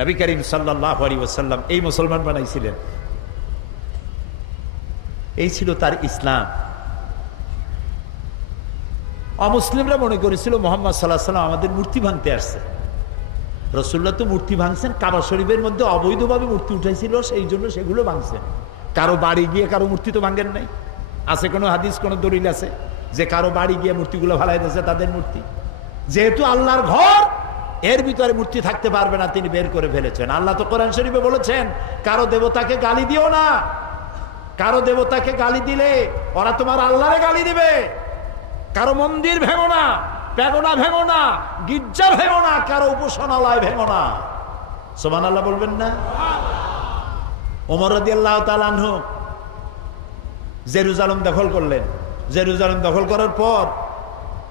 নবী করিম সাল্লাল্লাহু আলাইহি ওয়াসাল্লাম এই মুসলমান বানাইছিলেন। এই ছিল তার ইসলাম। অমুসলিমরা মনে করেছিল মুহাম্মদ সাল্লাল্লাহু আলাইহি ওয়াসাল্লাম আমাদের মূর্তি ভাঙতে আসছে। রাসূলুল্লাহ তো মূর্তি ভাঙছেন, কাবা শরীফের মধ্যে অবৈধভাবে মূর্তি উঠাইছিল, সেই জন্য সেগুলো ভাঙছেন। কারো বাড়ি গিয়ে কারো মূর্তি তো ভাঙেন নাই। আছে কোনো হাদিস, কোনো দলিল আছে যে কারো বাড়ি গিয়ে মূর্তিগুলো ফালাই দিয়েছে তাদের মূর্তি? যেহেতু আল্লাহর ঘর, এর ভিতরে মূর্তি থাকতে পারবে না, তিনি বের করে ফেলেছেন। আল্লাহ তো কোরআন শরীফে বলেছেন, কারো দেবতাকে গালি দিও না। কারো দেবতাকে গালি দিলে ওরা তোমার আল্লাহরে গালি দিবে। কারো মন্দির ভেঙো না, প্যাগোডা ভেঙো না, গির্জা ভেঙো না, কারো উপাসনালয় ভেঙো না। সুবহানাল্লাহ বলবেন না? ওমর রাদিয়াল্লাহু তাআলা আনহু জেরুজালেম দখল করলেন। জেরুজালেম দখল করার পর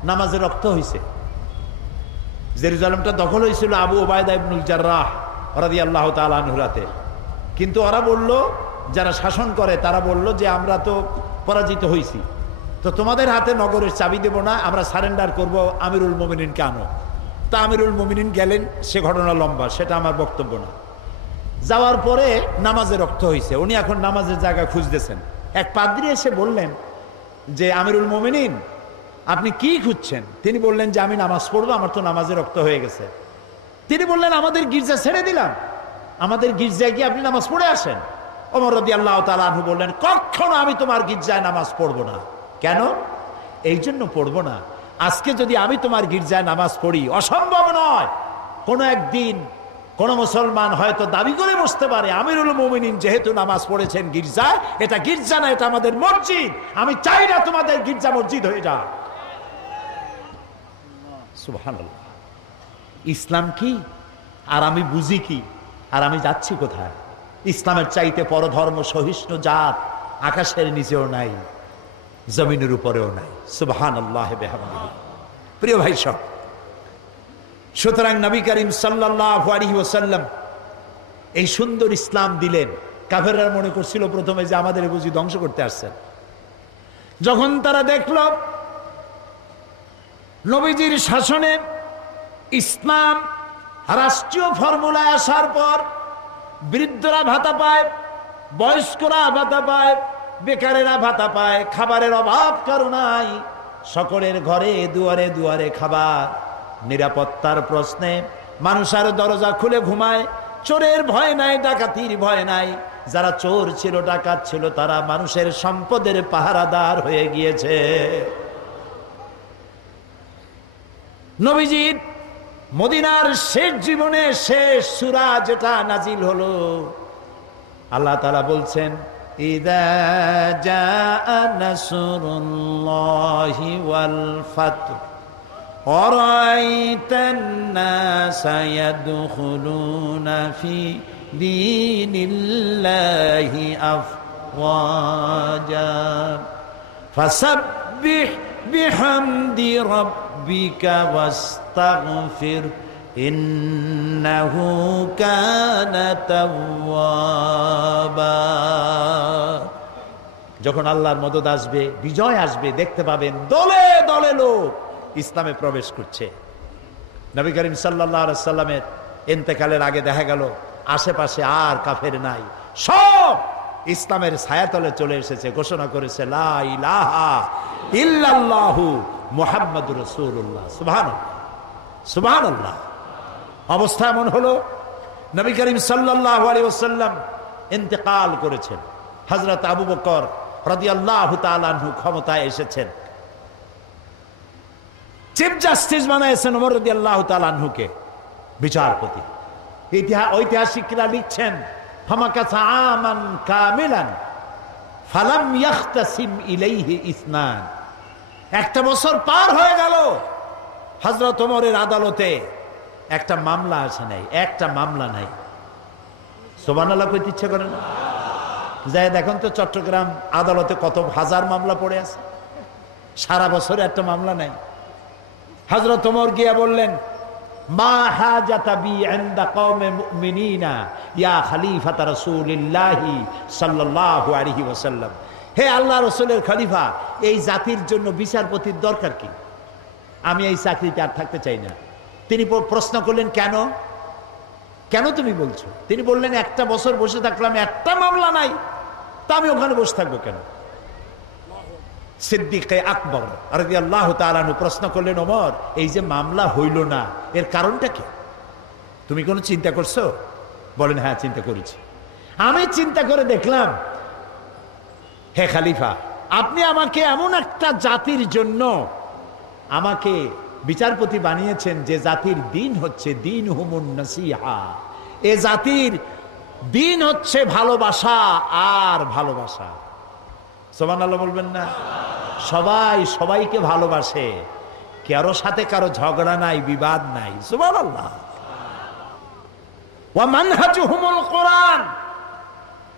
নামাজে রক্ত হয়েছে। জেরুজালেমটা দখল হয়েছিল আবু ওবায়দা ইবনুল জাররাহ রাদিয়াল্লাহু তাআলা আনহুর হাতে। কিন্তু ওরা বলল, যারা শাসন করে তারা বলল যে আমরা তো পরাজিত হয়েছি, তো তোমাদের হাতে নগরের চাবি দেব না, আমরা সারেন্ডার করব, আমিরুল মুমিনিনকে আনো। তা আমিরুল মুমিনিন গেলেন, সে ঘটনা লম্বা, সেটা আমার বক্তব্য না। যাওয়ার পরে নামাজে রক্ত হয়েছে, উনি এখন নামাজের জায়গা খুঁজতেছেন। এক পাদ্রী এসে বললেন যে আমিরুল মুমিনিন, আপনি কি খুঁজছেন? তিনি বললেন যে আমি নামাজ পড়বো, আমার তো নামাজে রক্ত হয়ে গেছে। তিনি বললেন আমাদের গির্জা ছেড়ে দিলাম, আমাদের গির্জায় গিয়ে আপনি নামাজ পড়ে আসেন। ওমর রাদিয়াল্লাহু তাআলা আনহু বললেন, কখনো আমি তোমার গির্জায় নামাজ পড়বো না। কেন? এই জন্য পড়বো না, আজকে যদি আমি তোমার গির্জায় নামাজ পড়ি, অসম্ভব নয়, কোনো একদিন কোন মুসলমান হয়তো দাবি করে বসতে পারে আমিরুল মুমিনিন যেহেতু নামাজ পড়েছেন গির্জায়, এটা গির্জা না, এটা আমাদের মসজিদ, আমি চাই না তোমাদের গির্জা মসজিদ হয়ে যাক। সুবহানাল্লাহ। ইসলাম কি আর আমি বুঝি কি আর আমি যাচ্ছি কোথায়? ইসলামের চাইতে পরধর্ম সহিষ্ণু জাত আকাশের নিচেও নাই, জমিনের উপরেও নাই। সুবহানাল্লাহ বিহামদিহি। প্রিয় ভাই সব, সুতরাং নবী করিম সাল্লাল্লাহু আলাইহি ওয়াসাল্লাম এই সুন্দর ইসলাম দিলেন। কাফেররা মনে করছিল প্রথমে যে আমাদের বুঝি ধ্বংস করতে আসছেন। যখন তারা দেখল নবীজির শাসনে ইসলাম রাষ্ট্রীয় ফর্মুলায় আসার পর বৃদ্ধরা ভাতা পায়, বয়স্করা ভাতা পায়, বেকারেরা ভাতা পায়, খাবারের অভাব কারো নাই, সকলের ঘরে দুয়ারে দুয়ারে খাবার, নিরাপত্তার প্রশ্নে মানুষের দরজা খুলে ঘুমায়, চোরের ভয় নাই, ডাকাতির ভয় নাই, যারা চোর ছিল ডাকাত ছিল তারা মানুষের সম্পদের পাহারাদার হয়ে গিয়েছে। নবীজির মদিনার শেষ জীবনে শেষ সূরা যেটা নাজিল হলো, আল্লাহ তাআলা বলছেন, ইযা জাআ নাসরুল্লাহি ওয়াল ফাতহ আরাইতান নাসা ইয়াদখুলুনা ফি দীনিল্লাহি আফওয়াজা ফাসাব্বিহ বিহামদি রাব্বিকা ওয়াস্তাগফির ইন্নাহু কানা তাওয়াবা। যখন আল্লাহর মদদ আসবে, বিজয় আসবে, দেখতে পাবেন দলে দলে লোক ইসলামে প্রবেশ করছে। নবী করিম সাল্লাল্লাহু আলাইহি সাল্লামের ইন্তেকালের আগে দেখা গেল আশেপাশে আর কাফের নাই, সব ইসলামের ছায়াতলে চলে এসেছে, ঘোষণা করেছে লা ইলাহা ইল্লাল্লাহু মুহাম্মাদুর রাসূলুল্লাহ। সুবহানাল্লাহ, সুবহানাল্লাহ। অবস্থা এমন হলো, নবী করিম সাল্লাল্লাহু আলাইহি ওয়াসাল্লাম ইন্তেকাল করেছেন, হযরত আবু বকর রাদিয়াল্লাহু তাআলা আনহু ক্ষমতায় এসেছেন, চিফ জাস্টিস বানাইছেন ওমর রাদিয়াল্লাহু তাআলা আনহুকে বিচারপতি। ঐতিহাসিকরা লিখছেন, ফামাকাসা আমান কামিলান ফালাম ইয়াখতাসিম ইলাইহি ইসনান। একটা বছর পার হয়ে গেল, হযরত ওমরের আদালতে একটা মামলা আসে নাই, একটা মামলা নাই। সুবহানাল্লাহ কইতে ইচ্ছে করে না? যাই দেখুন তো চট্টগ্রাম আদালতে কত হাজার মামলা পড়ে আছে, সারা বছরে একটা মামলা নাই। হযরত ওমর গিয়া বললেন, মা হাজাতা বি ইনদা কওমে মুমিনিনা ইয়া খলিফাতা রাসূলিল্লাহি সাল্লাল্লাহু আলাইহি ওয়াসাল্লাম। হে আল্লাহ রাসূলের খলিফা, এই জাতির জন্য বিচারপতির দরকার কি? আমি এই চাকরিতে আর থাকতে চাই না। তিনি প্রশ্ন করলেন, কেন? কেন তুমি বলছো? তিনি বললেন, একটা বছর বসে থাকলাম, একটা মামলা নাই, তা আমি ওখানে বসে থাকবো কেন? সিদ্দিক আকবর রাদিয়াল্লাহু তাআলা আনহু প্রশ্ন করলেন, ওমর, এই যে মামলা হইল না, এর কারণটা কি? তুমি কোনো চিন্তা করছো? বলেন, হ্যাঁ, চিন্তা করেছি। আমি চিন্তা করে দেখলাম, হে খালিফা, আপনি আমাকে এমন একটা জাতির জন্য আমাকে বিচারপতি বানিয়েছেন যে জাতির দিন হচ্ছে দিন হুমুন নাসিহা। এ জাতির দিন হচ্ছে ভালোবাসা আর ভালোবাসা। সুবহানাল্লাহ বলবেন না? সবাই সবাইকে ভালোবাসে, কারো সাথে কারো ঝগড়া নাই, বিবাদ নাই। সুবহানাল্লাহ। ওয়া মানহাজুহুমুল কোরআন,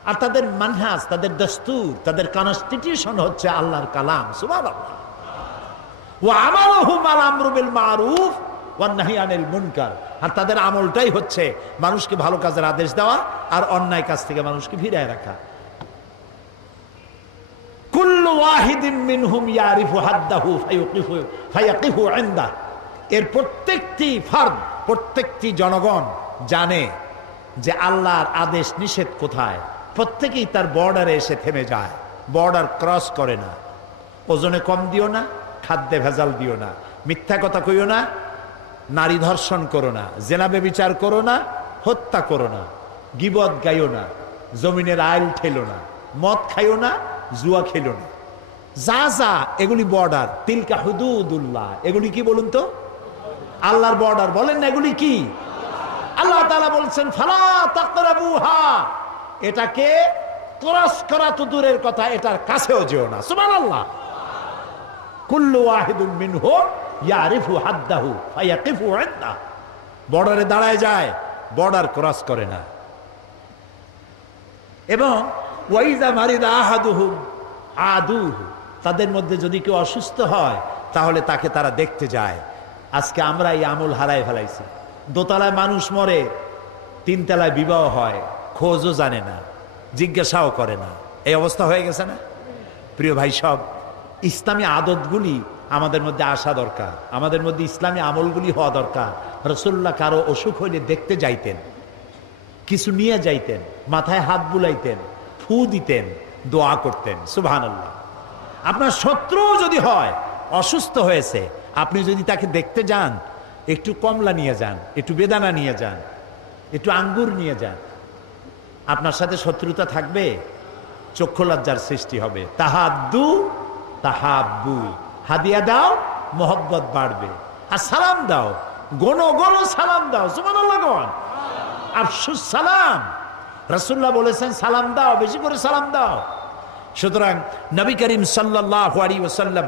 আর তাদের মানহাজ, তাদের দস্তুর, তাদের কনস্টিটিউশন হচ্ছে আল্লাহর কালাম। সুবহানাল্লাহ। ওয়া আমালুহুম আল আমরু বিল মারুফ ওয়ান নাহি আনিল মুনকার, আর তাদের আমলটাই হচ্ছে মানুষকে ভালো কাজের আদেশ দেওয়া আর অন্যায় কাজ থেকে মানুষকে ফিরিয়ে রাখা। কুল্লু ওয়াহিদিন মিনহুম ইয়ারিফু হাদ্দাহু ফায়াকিফু ইনদা, এর প্রত্যেকটি ফার্দ, প্রত্যেকটি জনগণ জানে যে আল্লাহর আদেশ নিষেধ কোথায়। প্রত্যেকেই তার বর্ডারে এসে থেমে যায়, বর্ডার ক্রস করে না। ওজনে কম দিও না, খাদ্যে ভেজাল দিও না, মিথ্যা কথা কইও না, নারী ধর্ষণ করো না, জেনা ব্যভিচার করো না, হত্যা করো না, গীবত গাইও না, জমিনের আইল ঠেলো না, মদ খাইও না, জুয়া খেলো না। যা যা এগুলি বর্ডার, তিলকা হুদুদুল্লাহ, এগুলি কি বলুন তো? আল্লাহর বর্ডার। বলেন না এগুলি কি? আল্লাহ তাআলা বলছেন, ফালা তাকরাবুহা, এটাকে ক্রস করা তো দূরের কথা, এটার কাছেও যেও না। সুবহানাল্লাহ। কুল্লু ওয়াহিদুম মিনহুম ইয়ারিফু হাদ্দাহু ফায়াকিফু ইনদা, বর্ডারে দাঁড়ায় যায়, বর্ডার ক্রস করে না। এবং ওয়াইজা মারিদা আহাদুহুম আদুহু, তাদের মধ্যে যদি কেউ অসুস্থ হয় তাহলে তাকে তারা দেখতে যায়। আজকে আমরা এই আমল হারাই ফেলাইছি। দোতলায় মানুষ মরে, তিনতলায় বিবাহ হয়, খোঁজও জানে না, জিজ্ঞাসাও করে না। এই অবস্থা হয়ে গেছে না? প্রিয় ভাই, সব ইসলামী আদতগুলি আমাদের মধ্যে আসা দরকার, আমাদের মধ্যে ইসলামী আমলগুলি হওয়া দরকার। রাসূলুল্লাহ কারো অসুখ হইলে দেখতে যাইতেন, কিছু নিয়ে যাইতেন, মাথায় হাত বুলাইতেন, ফু দিতেন, দোয়া করতেন। সুবহানাল্লাহ। আপনার শত্রু যদি হয়, অসুস্থ হয়েছে, আপনি যদি তাকে দেখতে যান, একটু কমলা নিয়ে যান, একটু বেদানা নিয়ে যান, একটু আঙ্গুর নিয়ে যান। আপনার সাথে শত্রুতা থাকবে, চক্ষু লজ্জার সৃষ্টি হবে। তাহাদ্দু তাহাব্বু, হাদিয়া দাও, মোহব্বত বাড়বে। আর সালাম দাও, গোনো গোনো সালাম দাও। সুবহানাল্লাহ। আফসুস সালাম, রাসূলুল্লাহ বলেছেন সালাম দাও, বেশি করে সালাম দাও। সুতরাং নবী করিম সাল্লাল্লাহু আলাইহি ওয়াসাল্লাম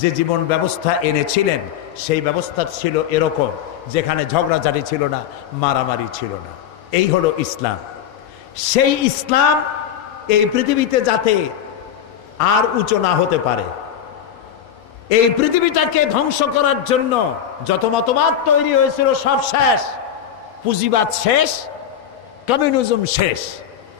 যে জীবন ব্যবস্থা এনেছিলেন, সেই ব্যবস্থা ছিল এরকম, যেখানে ঝগড়াঝাটি ছিল না, মারামারি ছিল না। এই হলো ইসলাম। সেই ইসলাম এই পৃথিবীতে যাতে আর উঁচু না হতে পারে, এই পৃথিবীটাকে ধ্বংস করার জন্য যত মতবাদ তৈরি হয়েছিল সব শেষ, পুঁজিবাদ শেষ, কমিউনিজম শেষ।